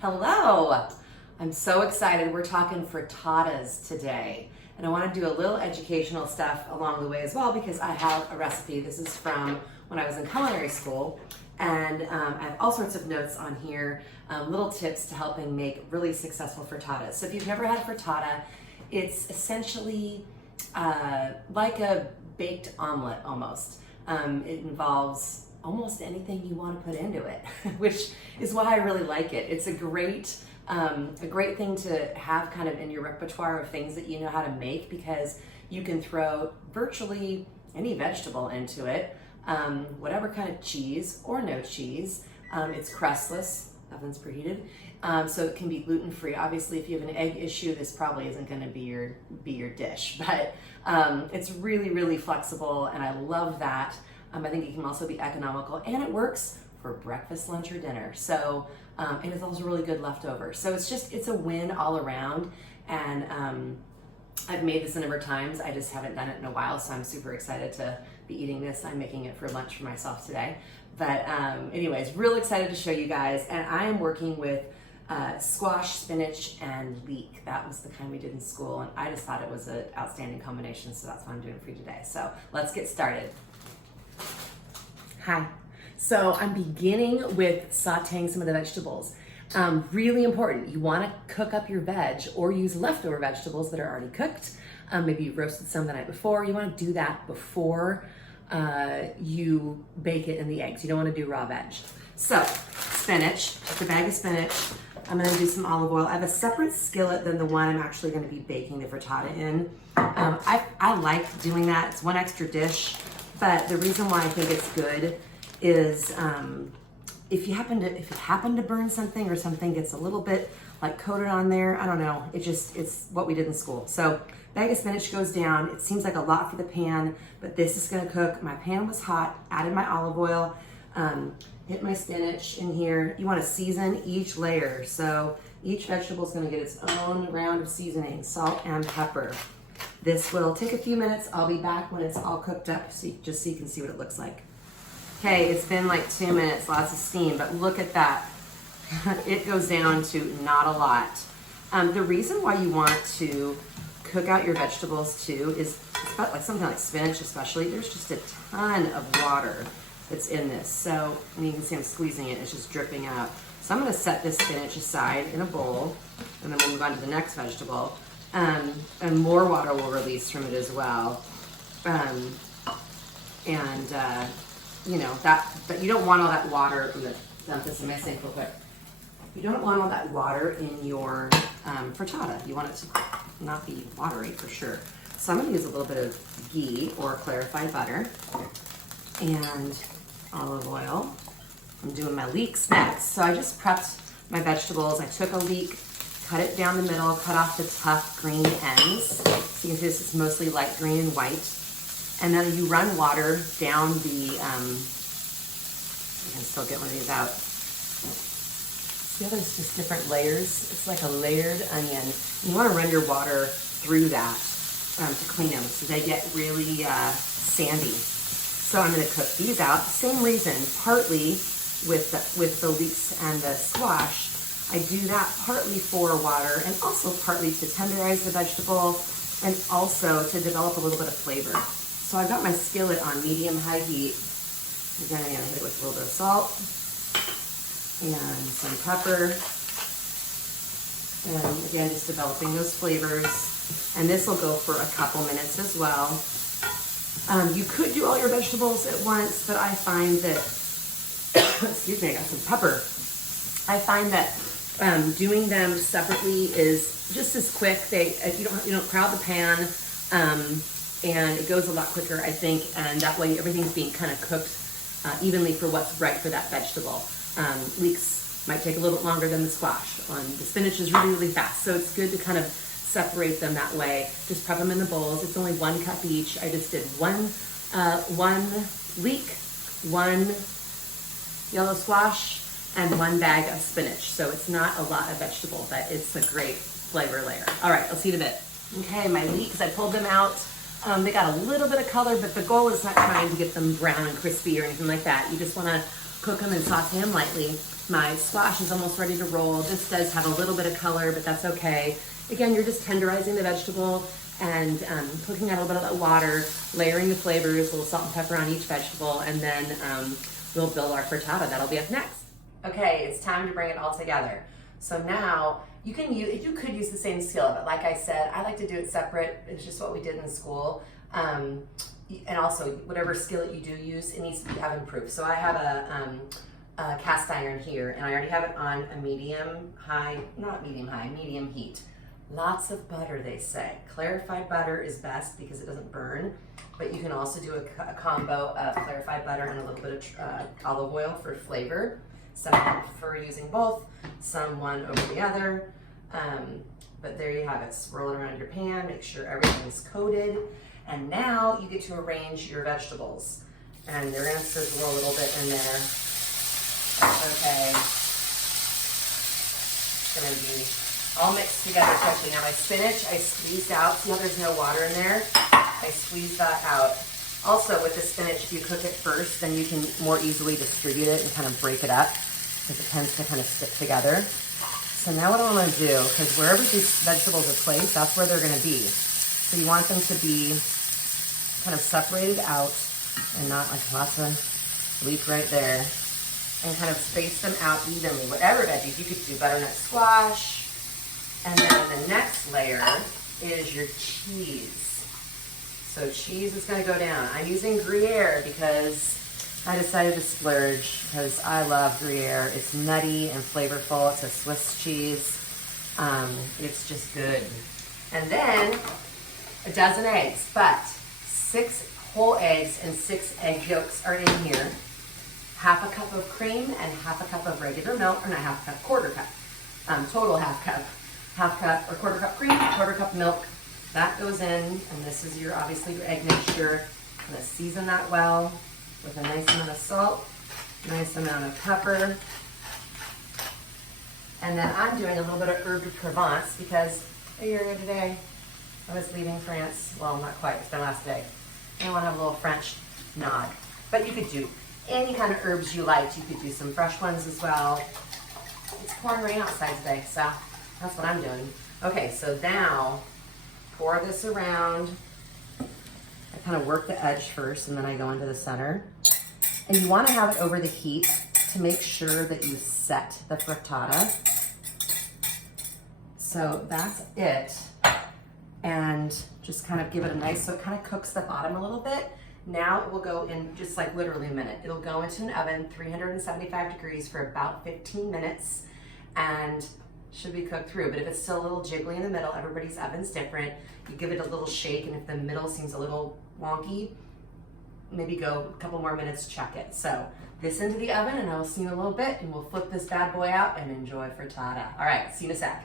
Hello! I'm so excited. We're talking frittatas today. And I want to do a little educational stuff along the way as well because I have a recipe. This is from when I was in culinary school. And I have all sorts of notes on here, little tips to helping make really successful frittatas. So if you've never had frittata, it's essentially like a baked omelet almost. It involves almost anything you want to put into it, which is why I really like it. It's a great thing to have kind of in your repertoire of things that you know how to make because you can throw virtually any vegetable into it, whatever kind of cheese or no cheese. It's crustless, oven's preheated, so it can be gluten-free. Obviously, if you have an egg issue, this probably isn't going to be your dish, but it's really, really flexible, and I love that. I think it can also be economical, and it works for breakfast, lunch, or dinner. So, and it's also really good leftovers. So it's a win all around. And I've made this a number of times. I just haven't done it in a while, so I'm super excited to be eating this. I'm making it for lunch for myself today. But anyways, real excited to show you guys. And I am working with squash, spinach, and leek. That was the kind we did in school, and I just thought it was an outstanding combination, so that's what I'm doing for you today. So let's get started. Hi. So I'm beginning with sauteing some of the vegetables. Really important. You want to cook up your veg or use leftover vegetables that are already cooked. Maybe you roasted some the night before. You want to do that before you bake it in the eggs. You don't want to do raw veg. So spinach, just a bag of spinach. I'm going to do some olive oil. I have a separate skillet than the one I'm actually going to be baking the frittata in. I like doing that. It's one extra dish. But the reason why I think it's good is if you happen to burn something or something gets a little bit like coated on there, I don't know, it's what we did in school. So bag of spinach goes down. It seems like a lot for the pan, but this is gonna cook. My pan was hot, added my olive oil, hit my spinach in here. You wanna season each layer. So each vegetable is gonna get its own round of seasoning, salt and pepper. This will take a few minutes. I'll be back when it's all cooked up, just so you can see what it looks like. Okay, it's been like 2 minutes, lots of steam, but look at that. It goes down to not a lot. The reason why you want to cook out your vegetables too is like something like spinach especially, there's just a ton of water that's in this. So, and you can see I'm squeezing it, it's just dripping out. So I'm gonna set this spinach aside in a bowl, and then we'll move on to the next vegetable. And more water will release from it as well. You know, but you don't want all that water. I'm gonna dump this in my sink real quick. You don't want all that water in your frittata. You want it to not be watery for sure. So I'm gonna use a little bit of ghee or clarified butter and olive oil. I'm doing my leeks next. So I just prepped my vegetables. I took a leek, cut it down the middle, cut off the tough green ends. So you can see this is mostly light green and white. And then you run water down the, you can still get one of these out. See how there's just different layers? It's like a layered onion. You want to run your water through that to clean them so they get really sandy. So I'm going to cook these out. Same reason, partly with the leeks and the squash. I do that partly for water and also partly to tenderize the vegetable and also to develop a little bit of flavor. So I've got my skillet on medium-high heat. Again, I'm gonna hit it with a little bit of salt and some pepper. And again, just developing those flavors. And this will go for a couple minutes as well. You could do all your vegetables at once, but I find that, excuse me, I got some pepper. I find that doing them separately is just as quick. You don't crowd the pan, and it goes a lot quicker, I think. And that way, everything's being kind of cooked evenly for what's right for that vegetable. Leeks might take a little bit longer than the squash. The spinach is really, really fast, so it's good to kind of separate them that way. Just prep them in the bowls. It's only 1 cup each. I just did one leek, 1 yellow squash, and 1 bag of spinach. So it's not a lot of vegetable, but it's a great flavor layer. All right, I'll see you in a bit. Okay, my leeks, I pulled them out. They got a little bit of color, but the goal is not trying to get them brown and crispy or anything like that. You just want to cook them and saute them lightly. My squash is almost ready to roll. This does have a little bit of color, but that's okay. Again, you're just tenderizing the vegetable and cooking out a little bit of that water, layering the flavors, a little salt and pepper on each vegetable, and then we'll build our frittata. That'll be up next. Okay, it's time to bring it all together. So now you can use, you could use the same skillet, but like I said, I like to do it separate. It's just what we did in school. And also, whatever skillet you do use, it needs to be oven proof. So I have a cast iron here, and I already have it on a medium heat. Lots of butter, they say. Clarified butter is best because it doesn't burn, but you can also do a combo of clarified butter and a little bit of olive oil for flavor. Some prefer using both, some one over the other. But there you have it. Swirl it around your pan, make sure everything's coated. And now you get to arrange your vegetables. And they're gonna sizzle a little bit in there. Okay. It's gonna be all mixed together quickly. Now my spinach, I squeezed out. See how there's no water in there? I squeezed that out. Also with the spinach, if you cook it first, then you can more easily distribute it and kind of break it up because it tends to kind of stick together. So now what I want to do, because wherever these vegetables are placed, that's where they're going to be. So you want them to be kind of separated out and not like lots of leaf right there, and kind of space them out evenly. Whatever veggies, you could do butternut squash. And then the next layer is your cheese. So cheese is going to go down. I'm using Gruyere because I decided to splurge because I love Gruyere. It's nutty and flavorful. It's a Swiss cheese. It's just good. And then a dozen eggs, but 6 whole eggs and 6 egg yolks are in here. Half a cup of cream and half a cup of regular milk, or not half a cup, quarter cup. Total half cup. Half cup or quarter cup cream, quarter cup milk. That goes in, and this is your, obviously your egg mixture. I'm gonna season that well with a nice amount of salt, nice amount of pepper. And then I'm doing a little bit of herb de Provence because a year ago today, I was leaving France. Well, not quite, it's my last day. I want to have a little French nod. But you could do any kind of herbs you liked. You could do some fresh ones as well. It's pouring rain outside today, so that's what I'm doing. Okay, so now pour this around. I kind of work the edge first and then I go into the center. And you want to have it over the heat to make sure that you set the frittata. So that's it. And just kind of give it a nice, so it kind of cooks the bottom a little bit. Now it will go in just like literally a minute. It'll go into an oven, 375 degrees for about 15 minutes and should be cooked through. But if it's still a little jiggly in the middle, everybody's oven's different. You give it a little shake, and if the middle seems a little wonky, maybe go a couple more minutes, check it. So this into the oven, and I will see you in a little bit, and we'll flip this bad boy out and enjoy frittata. All right, see you in a sec.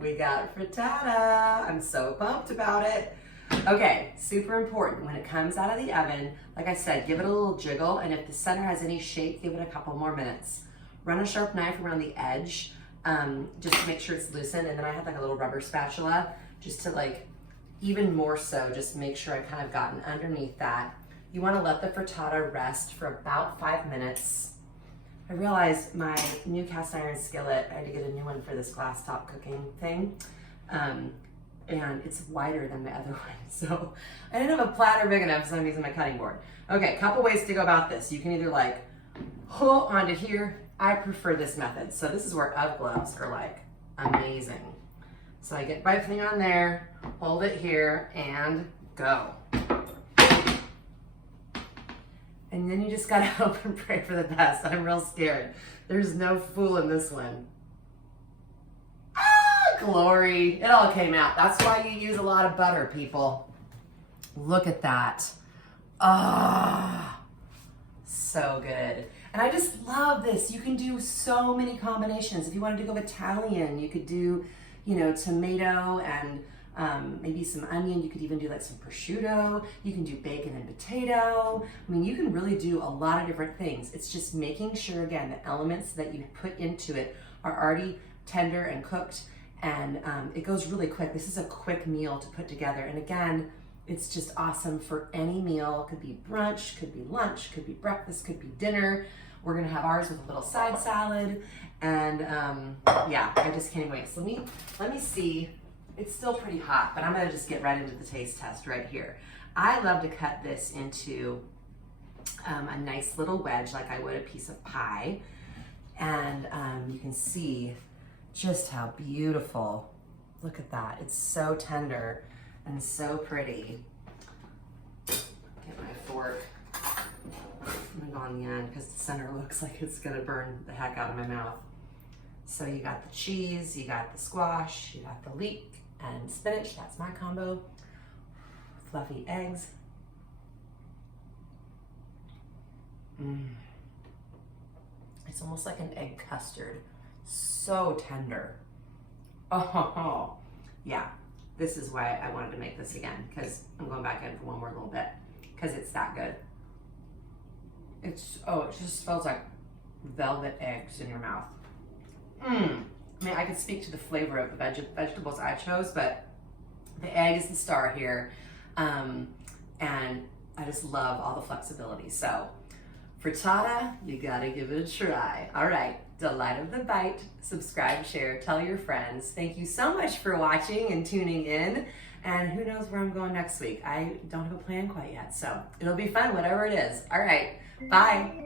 We got frittata. I'm so pumped about it. Okay, super important. When it comes out of the oven, like I said, give it a little jiggle, and if the center has any shake, give it a couple more minutes. Run a sharp knife around the edge, just to make sure it's loosened, and then I have like a little rubber spatula, just to like, even more so, just make sure I've kind of gotten underneath that. You wanna let the frittata rest for about 5 minutes. I realized my new cast iron skillet, I had to get a new one for this glass top cooking thing. And it's wider than the other one. So I didn't have a platter big enough, so I'm using my cutting board. Okay, couple ways to go about this. You can either like pull onto here. I prefer this method. So this is where UGG gloves are like amazing. So I get my thing on there, hold it here, and go. And then you just gotta hope and pray for the best. I'm real scared. There's no fooling this one. Glory, it all came out. That's why you use a lot of butter, people. Look at that. Ah, so good. And I just love this. You can do so many combinations. If you wanted to go Italian, you could do, you know, tomato and maybe some onion. You could even do like some prosciutto. You can do bacon and potato. I mean, you can really do a lot of different things. It's just making sure, again, the elements that you put into it are already tender and cooked. And it goes really quick. This is a quick meal to put together. And again, It's just awesome for any meal. Could be brunch, could be lunch, could be breakfast, could be dinner. We're gonna have ours with a little side salad. And yeah, I just can't wait. So let me see. It's still pretty hot, but I'm gonna just get right into the taste test right here. I love to cut this into a nice little wedge like I would a piece of pie. And you can see just how beautiful. Look at that. It's so tender and so pretty. Get my fork. I'm gonna go on the end because the center looks like it's gonna burn the heck out of my mouth. So you got the cheese, you got the squash, you got the leek and spinach. That's my combo. Fluffy eggs. It's almost like an egg custard. So tender. Oh, yeah. This is why I wanted to make this again, because I'm going back in for one more little bit, because it's that good. It just smells like velvet eggs in your mouth. I mean, I could speak to the flavor of the vegetables I chose, but the egg is the star here. And I just love all the flexibility. So frittata, you gotta give it a try. All right, delight of the bite. Subscribe, share, tell your friends. Thank you so much for watching and tuning in. And who knows where I'm going next week? I don't have a plan quite yet, so it'll be fun, whatever it is. All right, bye.